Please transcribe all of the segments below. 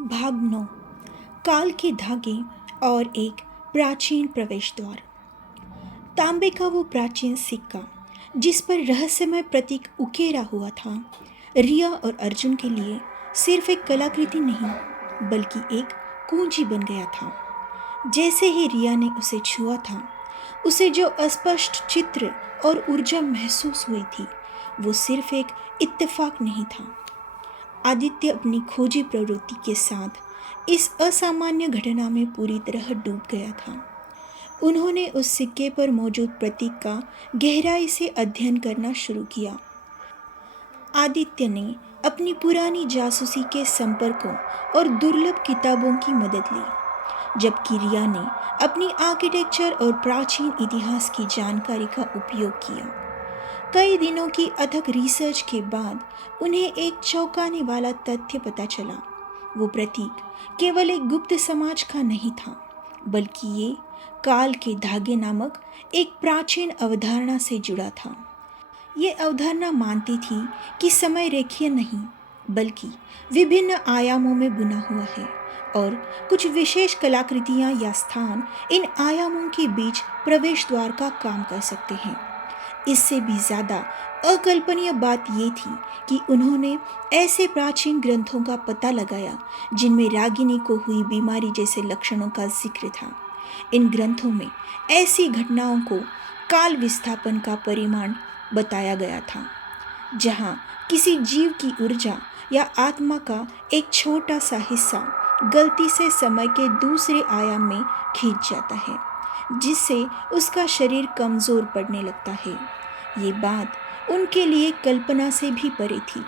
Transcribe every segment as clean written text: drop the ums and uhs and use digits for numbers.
भाग 9। काल के धागे और एक प्राचीन प्रवेश द्वार। तांबे का वो प्राचीन सिक्का जिस पर रहस्यमय प्रतीक उकेरा हुआ था, रिया और अर्जुन के लिए सिर्फ एक कलाकृति नहीं बल्कि एक कुंजी बन गया था। जैसे ही रिया ने उसे छुआ था, उसे जो अस्पष्ट चित्र और ऊर्जा महसूस हुई थी, वो सिर्फ एक इत्तेफाक नहीं था। आदित्य अपनी खोजी प्रवृत्ति के साथ इस असामान्य घटना में पूरी तरह डूब गया था। उन्होंने उस सिक्के पर मौजूद प्रतीक का गहराई से अध्ययन करना शुरू किया। आदित्य ने अपनी पुरानी जासूसी के संपर्कों और दुर्लभ किताबों की मदद ली, जबकि रिया ने अपनी आर्किटेक्चर और प्राचीन इतिहास की जानकारी का उपयोग किया। कई दिनों की अथक रिसर्च के बाद उन्हें एक चौंकाने वाला तथ्य पता चला। वो प्रतीक केवल एक गुप्त समाज का नहीं था, बल्कि ये काल के धागे नामक एक प्राचीन अवधारणा से जुड़ा था। ये अवधारणा मानती थी कि समय रेखीय नहीं, बल्कि विभिन्न आयामों में बुना हुआ है और कुछ विशेष कलाकृतियाँ या स्थान इन आयामों के बीच प्रवेश द्वार का काम कर सकते हैं। इससे भी ज़्यादा अकल्पनीय बात ये थी कि उन्होंने ऐसे प्राचीन ग्रंथों का पता लगाया जिनमें रागिनी को हुई बीमारी जैसे लक्षणों का जिक्र था। इन ग्रंथों में ऐसी घटनाओं को काल विस्थापन का परिमाण बताया गया था, जहाँ किसी जीव की ऊर्जा या आत्मा का एक छोटा सा हिस्सा गलती से समय के दूसरे आयाम में खींच जाता है, जिससे उसका शरीर कमज़ोर पड़ने लगता है। ये बात उनके लिए कल्पना से भी परे थी,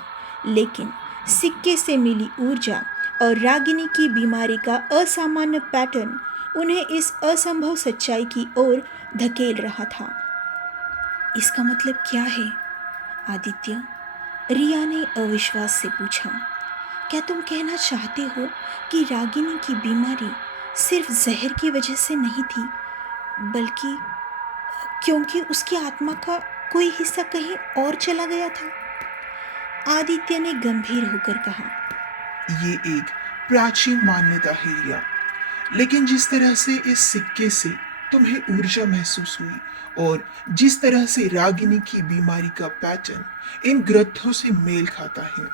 लेकिन सिक्के से मिली ऊर्जा और रागिनी की बीमारी का असामान्य पैटर्न उन्हें इस असंभव सच्चाई की ओर धकेल रहा था। इसका मतलब क्या है, आदित्य? रिया ने अविश्वास से पूछा। क्या तुम कहना चाहते हो कि रागिनी की बीमारी सिर्फ जहर की वजह से नहीं थी, बल्कि क्योंकि उसकी आत्मा का कोई हिस्सा कहीं और चला गया था? आदित्य ने गंभीर होकर कहा। ये एक प्राचीन मान्यता है रिया, लेकिन जिस तरह से इस सिक्के से तुम्हें ऊर्जा महसूस हुई और जिस तरह से रागिनी की बीमारी का पैटर्न इन ग्रंथों से मेल खाता है,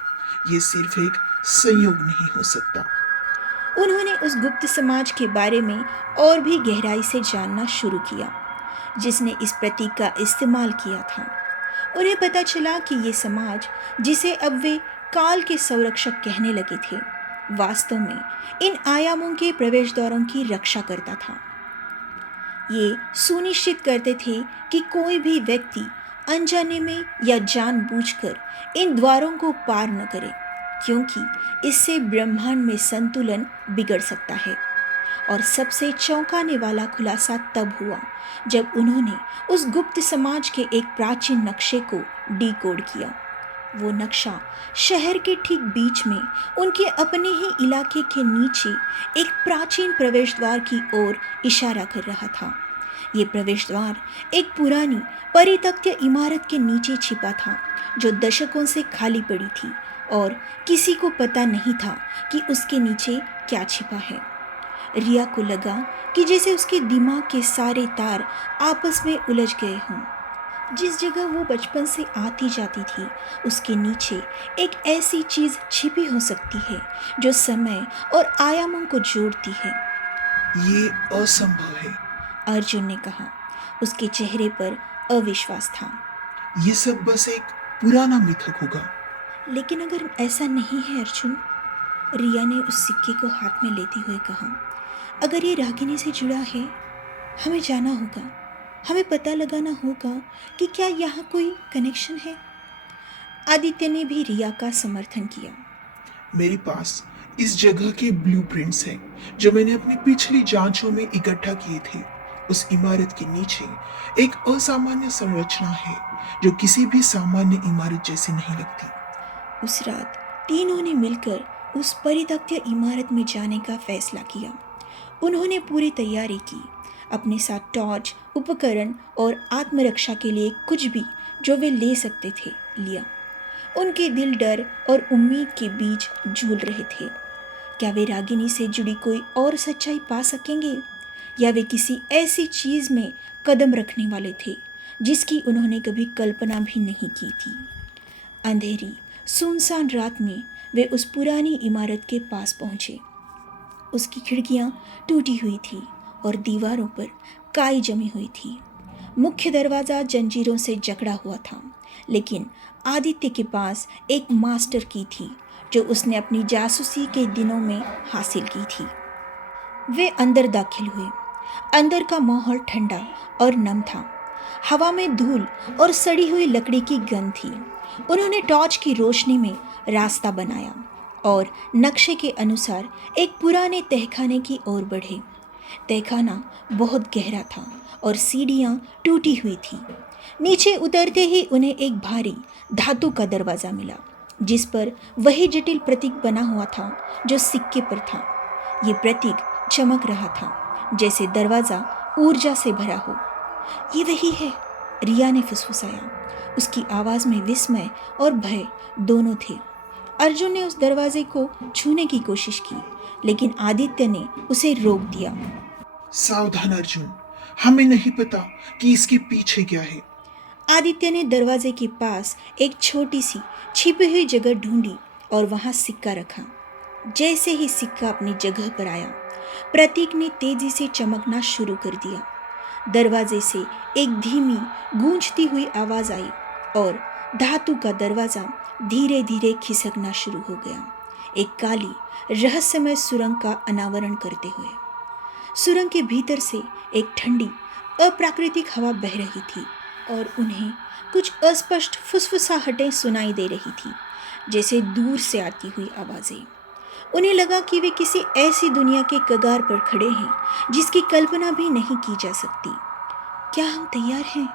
ये सिर्फ एक संयोग नहीं हो सकता। उन्होंने उस गुप्त समाज के बारे में और भी गहराई से जानना शुरू किया, जिसने इस प्रतीक का इस्तेमाल किया था। उन्हें पता चला कि ये समाज, जिसे अब वे काल के संरक्षक कहने लगे थे, वास्तव में इन आयामों के प्रवेश द्वारों की रक्षा करता था। ये सुनिश्चित करते थे कि कोई भी व्यक्ति अनजाने में या जानबूझकर इन द्वारों को पार न करे, क्योंकि इससे ब्रह्मांड में संतुलन बिगड़ सकता है। और सबसे चौंकाने वाला खुलासा तब हुआ जब उन्होंने उस गुप्त समाज के एक प्राचीन नक्शे को डिकोड किया। वो नक्शा शहर के ठीक बीच में उनके अपने ही इलाके के नीचे एक प्राचीन प्रवेश द्वार की ओर इशारा कर रहा था। ये प्रवेश द्वार एक पुरानी परित्यक्त इमारत के नीचे छिपा था, जो दशकों से खाली पड़ी थी और किसी को पता नहीं था कि उसके नीचे क्या छिपा है। रिया को लगा कि जैसे उसके दिमाग के सारे तार आपस में उलझ गए हों। जिस जगह वो बचपन से आती जाती थी, उसके नीचे एक ऐसी चीज़ छिपी हो सकती है जो समय और आयामों को जोड़ती है। ये असंभव है, अर्जुन ने कहा। उसके चेहरे पर अविश्वास था। ये सब बस एक पुराना मिथक होगा। लेकिन अगर ऐसा नहीं है अर्जुन, रिया ने उस सिक्के को हाथ में लेते हुए कहा, अगर ये रागिनी से जुड़ा है, हमें जाना होगा। हमें पता लगाना होगा कि क्या यहाँ कोई कनेक्शन है। आदित्य ने भी रिया का समर्थन किया। मेरे पास इस जगह के ब्लूप्रिंट्स हैं, जो मैंने अपनी पिछली जांचों में इकट्ठा किए थे। उस इमारत के नीचे एक असामान्य संरचना है, जो किसी भी सामान्य इमारत जैसी नहीं लगती। उस रात तीनों ने मिलकर उस परित्यक्त इमारत में जाने का फैसला किया। उन्होंने पूरी तैयारी की, अपने साथ टॉर्च, उपकरण और आत्मरक्षा के लिए कुछ भी जो वे ले सकते थे लिया। उनके दिल डर और उम्मीद के बीच झूल रहे थे। क्या वे रागिनी से जुड़ी कोई और सच्चाई पा सकेंगे, या वे किसी ऐसी चीज़ में कदम रखने वाले थे जिसकी उन्होंने कभी कल्पना भी नहीं की थी। अंधेरी सुनसान रात में वे उस पुरानी इमारत के पास पहुंचे। उसकी खिड़कियां टूटी हुई थी और दीवारों पर काई जमी हुई थी। मुख्य दरवाज़ा जंजीरों से जकड़ा हुआ था, लेकिन आदित्य के पास एक मास्टर की थी जो उसने अपनी जासूसी के दिनों में हासिल की थी। वे अंदर दाखिल हुए। अंदर का माहौल ठंडा और नम था। हवा में धूल और सड़ी हुई लकड़ी की गंध थी। उन्होंने टॉर्च की रोशनी में रास्ता बनाया और नक्शे के अनुसार एक पुराने तहखाने की ओर बढ़े। तहखाना बहुत गहरा था और सीढ़ियाँ टूटी हुई थीं। नीचे उतरते ही उन्हें एक भारी धातु का दरवाज़ा मिला, जिस पर वही जटिल प्रतीक बना हुआ था जो सिक्के पर था। ये प्रतीक चमक रहा था, जैसे दरवाज़ा ऊर्जा से भरा हो। ये वही है, रिया ने फुसफुसाया। उसकी आवाज़ में विस्मय और भय दोनों थे। अर्जुन ने उस दरवाजे को छूने की कोशिश की, लेकिन आदित्य ने उसे रोक दिया। सावधान अर्जुन, हमें नहीं पता कि इसके पीछे क्या है। आदित्य ने दरवाजे के पास एक छोटी सी छिपी हुई जगह ढूंढी और वहां सिक्का रखा। जैसे ही सिक्का अपनी जगह पर आया, प्रतीक ने तेजी से चमकना शुरू कर दिया। दरवाजे से एक धीमी गूंजती हुई आवाज आई और धातु का दरवाजा धीरे धीरे खिसकना शुरू हो गया, एक काली रहस्यमय सुरंग का अनावरण करते हुए। सुरंग के भीतर से एक ठंडी अप्राकृतिक हवा बह रही थी और उन्हें कुछ अस्पष्ट फुसफुसाहटें सुनाई दे रही थी, जैसे दूर से आती हुई आवाज़ें। उन्हें लगा कि वे किसी ऐसी दुनिया के कगार पर खड़े हैं जिसकी कल्पना भी नहीं की जा सकती। क्या हम तैयार हैं?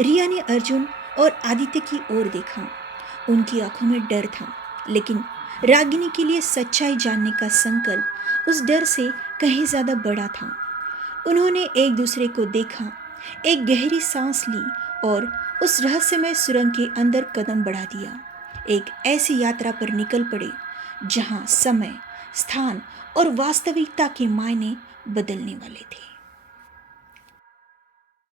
रिया ने अर्जुन और आदित्य की ओर देखा। उनकी आंखों में डर था, लेकिन रागिनी के लिए सच्चाई जानने का संकल्प उस डर से कहीं ज़्यादा बड़ा था। उन्होंने एक दूसरे को देखा, एक गहरी सांस ली और उस रहस्यमय सुरंग के अंदर कदम बढ़ा दिया। एक ऐसी यात्रा पर निकल पड़े जहां समय, स्थान और वास्तविकता के मायने बदलने वाले थे।